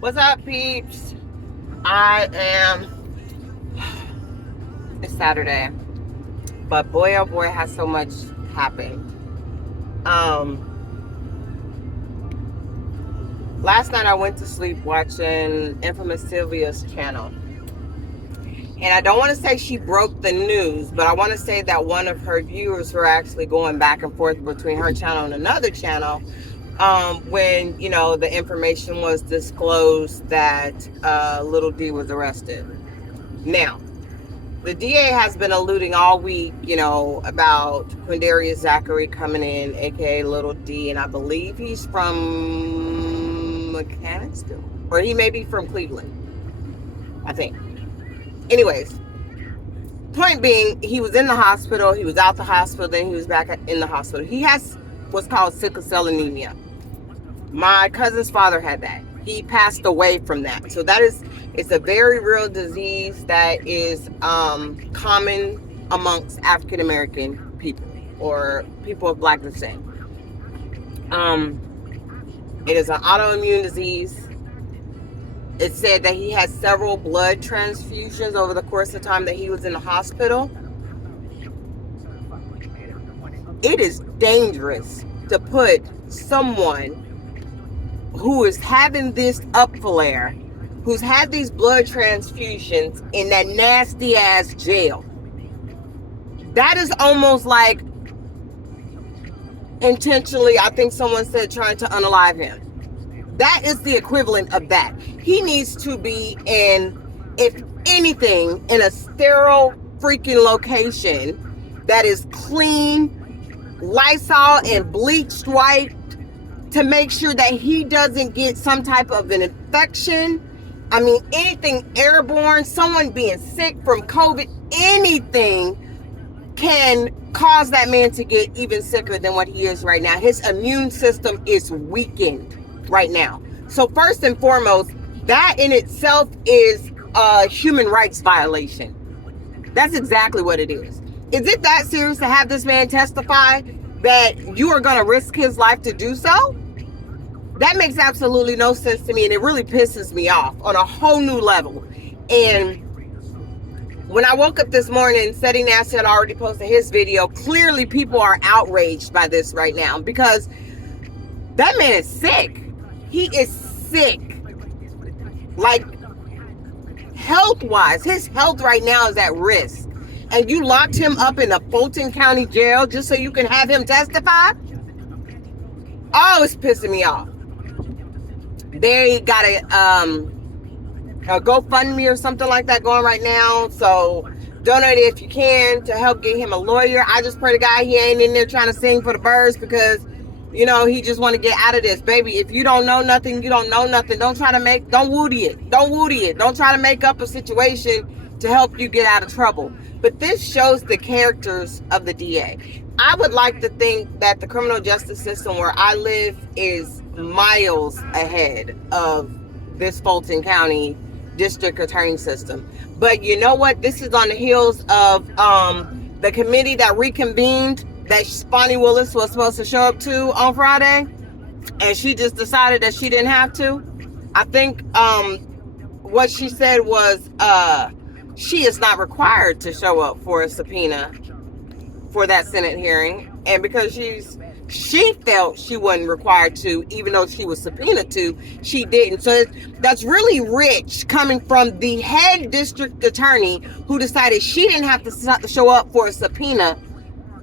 What's up, peeps? I am. It's Saturday, but boy, oh boy, has so much happened. Um, Last night I went to sleep watching Infamous Sylvia's channel, and I don't want to say she broke the news, but I want to say that one of her viewers were actually going back and forth between her channel and another channel. When the information was disclosed that little D was arrested. Now, the DA has been alluding all week, about Quindarius Zachary coming in, aka Little D, and I believe he's from Mechanicsville, or he may be from Cleveland, I think. Anyways, point being, he was in the hospital, he was out the hospital, then he was back in the hospital. He has what's called sickle cell anemia. My cousin's father had that. He passed away from that. So it's a very real disease that is common amongst African American people or people of Black descent. It is an autoimmune disease. It said that he had several blood transfusions over the course of time that he was in the hospital. It is dangerous to put someone who is having this up flare, who's had these blood transfusions in that nasty ass jail. That is almost like intentionally, I think someone said, trying to unalive him. That is the equivalent of that. He needs to be if anything, in a sterile freaking location that is clean, Lysol and bleached white, to make sure that he doesn't get some type of an infection. I mean, anything airborne, someone being sick from COVID, anything can cause that man to get even sicker than what he is right now. His immune system is weakened right now. So first and foremost, that in itself is a human rights violation. That's exactly what it is. Is it that serious to have this man testify that you are going to risk his life to do so? That makes absolutely no sense to me, and it really pisses me off on a whole new level. And when I woke up this morning, Seti Nasty had already posted his video. Clearly, people are outraged by this right now because that man is sick. He is sick. Like, health-wise, his health right now is at risk. And you locked him up in the Fulton County Jail just so you can have him testify? Oh, it's pissing me off. They got a GoFundMe or something like that going right now. So donate if you can to help get him a lawyer. I just pray to God he ain't in there trying to sing for the birds because, he just want to get out of this. Baby, if you don't know nothing, you don't know nothing. Don't woody it. Don't try to make up a situation to help you get out of trouble. But this shows the characters of the DA. I would like to think that the criminal justice system where I live is miles ahead of this Fulton County district attorney system. But you know what? This is on the heels of the committee that reconvened that Bonnie Willis was supposed to show up to on Friday, and she just decided that she didn't have to. I think what she said was she is not required to show up for a subpoena for that Senate hearing, and because she felt she wasn't required to, even though she was subpoenaed to, she didn't. So that's really rich coming from the head district attorney who decided she didn't have to show up for a subpoena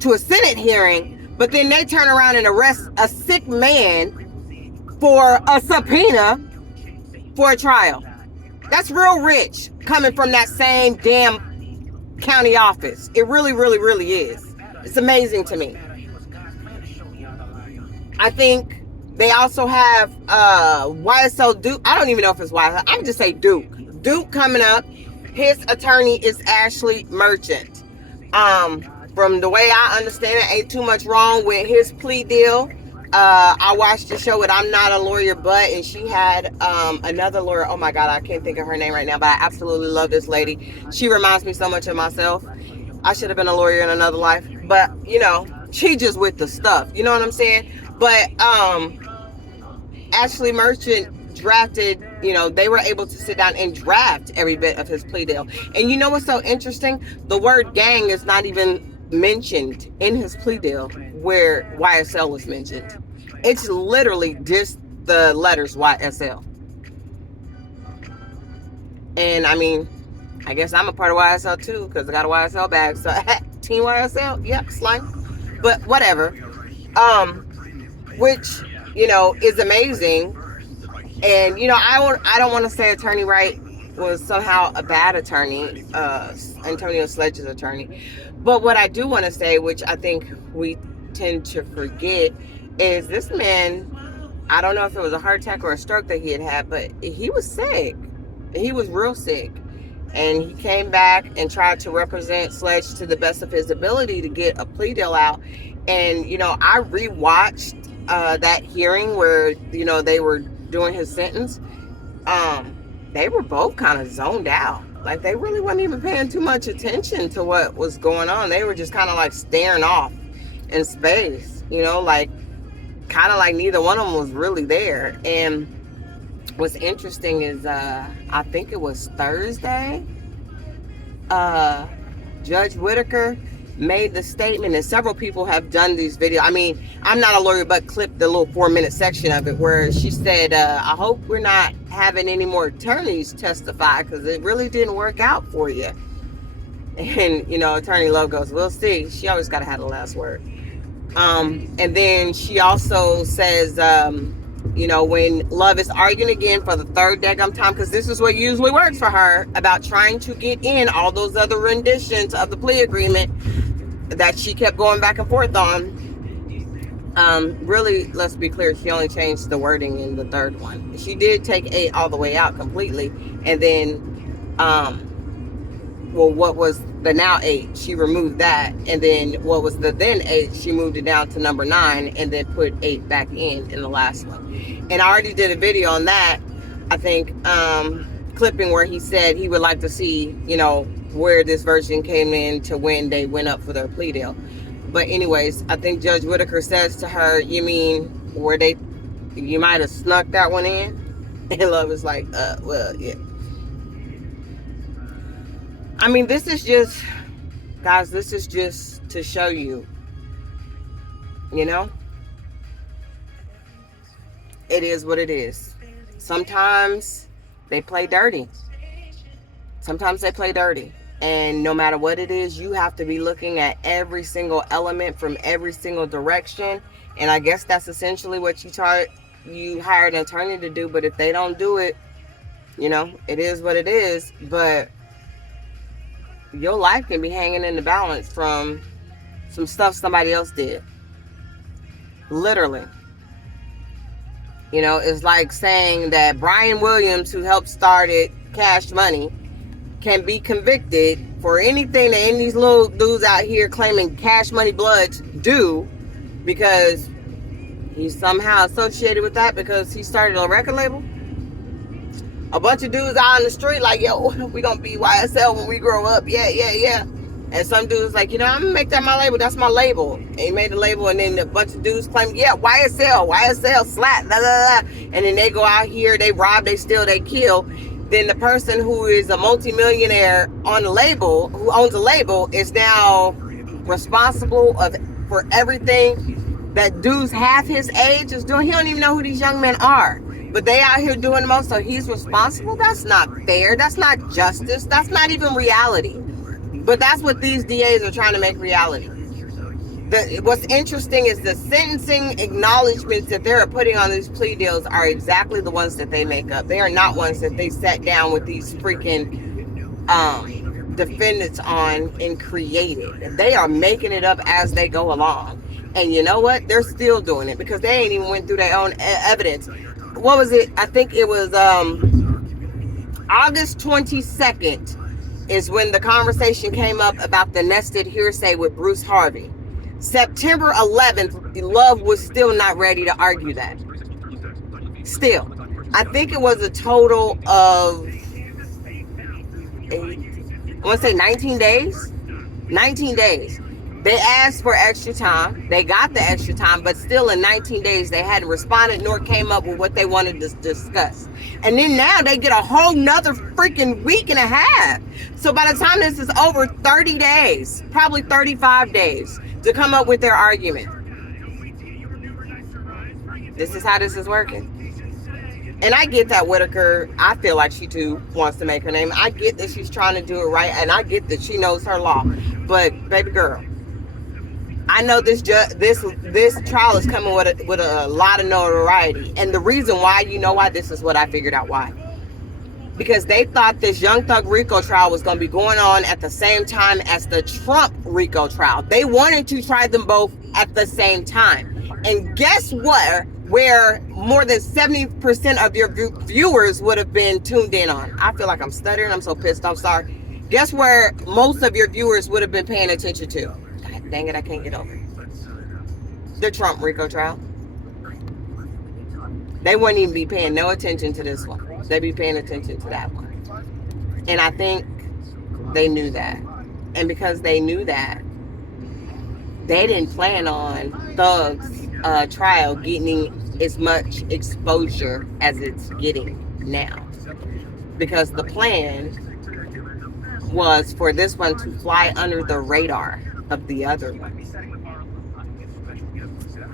to a Senate hearing, but then they turn around and arrest a sick man for a subpoena for a trial. That's real rich coming from that same damn county office. It really, really, really is. It's amazing to me. I think they also have YSL Duke. I don't even know if it's YSL. I can just say Duke. Duke coming up. His attorney is Ashley Merchant. From the way I understand it, ain't too much wrong with his plea deal. I watched the show with I'm Not a Lawyer But, and she had another lawyer. Oh my God, I can't think of her name right now, but I absolutely love this lady. She reminds me so much of myself. I should have been a lawyer in another life, but she just with the stuff. You know what I'm saying? But Ashley Merchant drafted, they were able to sit down and draft every bit of his plea deal. And you know what's so interesting? The word gang is not even mentioned in his plea deal where YSL was mentioned. It's literally just the letters YSL. And I mean, I guess I'm a part of YSL too, because I got a YSL bag. So Team YSL, yep, slime. But whatever. Which, is amazing. And, I don't want to say Attorney Wright was somehow a bad attorney, Antonio Sledge's attorney. But what I do want to say, which I think we tend to forget, is this man, I don't know if it was a heart attack or a stroke that he had, but he was sick. He was real sick. And he came back and tried to represent Sledge to the best of his ability to get a plea deal out. And, I rewatched that hearing where, they were doing his sentence. They were both kind of zoned out. Like, they really wasn't even paying too much attention to what was going on. They were just kind of like staring off in space, like kind of like neither one of them was really there. And what's interesting is I think it was Thursday, Judge Whitaker made the statement, and several people have done these videos. I mean, I'm not a lawyer, but clipped the little 4-minute section of it where she said, I hope we're not having any more attorneys testify because it really didn't work out for you. And, Attorney Love goes, we'll see. She always got to have the last word. And then she also says, when Love is arguing again for the third daggum time, because this is what usually works for her, about trying to get in all those other renditions of the plea agreement that she kept going back and forth on. Really, let's be clear, she only changed the wording in the third one. She did take 8 all the way out completely, and then what was the now 8, she removed that, and then what was the then 8, she moved it down to number 9, and then put 8 back in the last one. And I already did a video on that, I think, clipping where he said he would like to see, where this version came in to when they went up for their plea deal. But anyways, I think Judge Whitaker says to her, you mean where you might have snuck that one in? And Love is like, well, yeah. I mean, this is just, guys, this is just to show you, it is what it is. Sometimes they play dirty. And no matter what it is, you have to be looking at every single element from every single direction. And I guess that's essentially what you hired an attorney to do. But if they don't do it, it is what it is. But your life can be hanging in the balance from some stuff somebody else did. Literally. It's like saying that Brian Williams, who helped start it, Cash Money, can be convicted for anything that any of these little dudes out here claiming Cash Money Bloods do, because he's somehow associated with that because he started a record label. A bunch of dudes out on the street like, yo, we gonna be YSL when we grow up. Yeah. And some dudes like, I'm gonna make that my label. That's my label. And he made the label, and then a bunch of dudes claim, yeah, YSL, slap, blah, blah, blah. And then they go out here, they rob, they steal, they kill. Then the person who is a multimillionaire on the label, who owns a label, is now responsible for everything that dudes half his age is doing. He don't even know who these young men are. But they out here doing the most, so he's responsible? That's not fair. That's not justice. That's not even reality. But that's what these DAs are trying to make reality. What's interesting is the sentencing acknowledgments that they're putting on these plea deals are exactly the ones that they make up. They are not ones that they sat down with these freaking defendants on and created. They are making it up as they go along. And you know what? They're still doing it because they ain't even went through their own evidence. What was it? I think it was August 22nd is when the conversation came up about the nested hearsay with Bruce Harvey. September 11th, Love was still not ready to argue that. Still. I think it was a total of 19 days. 19 days. They asked for extra time. They got the extra time, but still in 19 days, they hadn't responded nor came up with what they wanted to discuss. And then now they get a whole nother freaking week and a half. So by the time this is over, 30 days, probably 35 days to come up with their argument. This is how this is working. And I get that Whitaker, I feel like she too wants to make her name. I get that she's trying to do it right, and I get that she knows her law. But baby girl, I know this trial is coming with a lot of notoriety. And the reason why, you know why? This is what I figured out why. Because they thought this Young Thug RICO trial was going to be going on at the same time as the Trump RICO trial. They wanted to try them both at the same time. And guess what? Where more than 70% of your viewers would have been tuned in on. I feel like I'm stuttering. I'm so pissed off. Sorry. Guess where most of your viewers would have been paying attention to? God dang it, I can't get over it. The Trump RICO trial. They wouldn't even be paying no attention to this one. They'd be paying attention to that one. And I think they knew that. And because they knew that, they didn't plan on Thug's trial getting as much exposure as it's getting now. Because the plan was for this one to fly under the radar of the other one.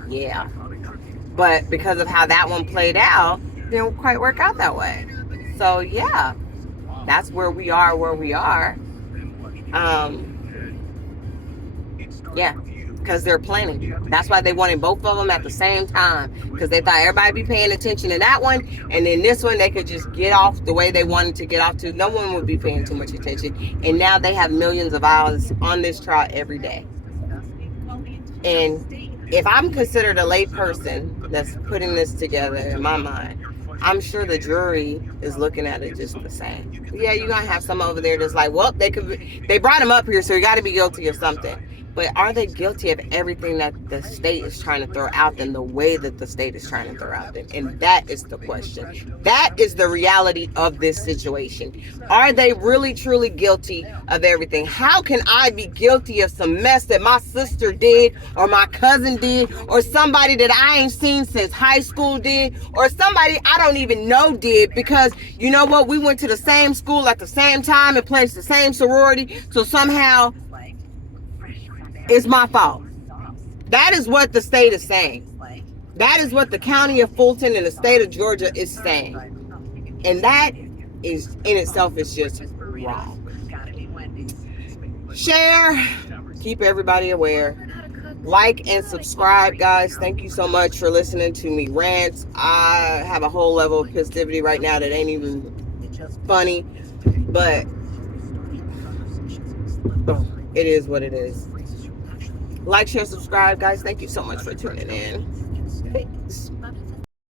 Yeah. But because of how that one played out, it didn't quite work out that way. So yeah, that's where we are Yeah, because they're planning. That's why they wanted both of them at the same time, because they thought everybody be paying attention to that one, and then this one they could just get off the way they wanted to get off to. No one would be paying too much attention. And now they have millions of eyes on this trial every day. And if I'm considered a lay person that's putting this together in my mind, I'm sure the jury is looking at it just the same. Yeah, you're going to have some over there that's like, well, they brought him up here, so you got to be guilty of something. But are they guilty of everything that the state is trying to throw out them, the way that the state is trying to throw out them? And that is the question. That is the reality of this situation. Are they really, truly guilty of everything? How can I be guilty of some mess that my sister did, or my cousin did, or somebody that I ain't seen since high school did, or somebody I don't even know did? Because you know what? We went to the same school at the same time and played the same sorority. So somehow it's my fault. That is what the state is saying. That is what the county of Fulton and the state of Georgia is saying. And that is in itself is just wrong. Share. Keep everybody aware. Like and subscribe, guys. Thank you so much for listening to me rant. I have a whole level of positivity right now that ain't even funny. But it is what it is. Like, share, subscribe, guys. Thank you so much for tuning in. Peace.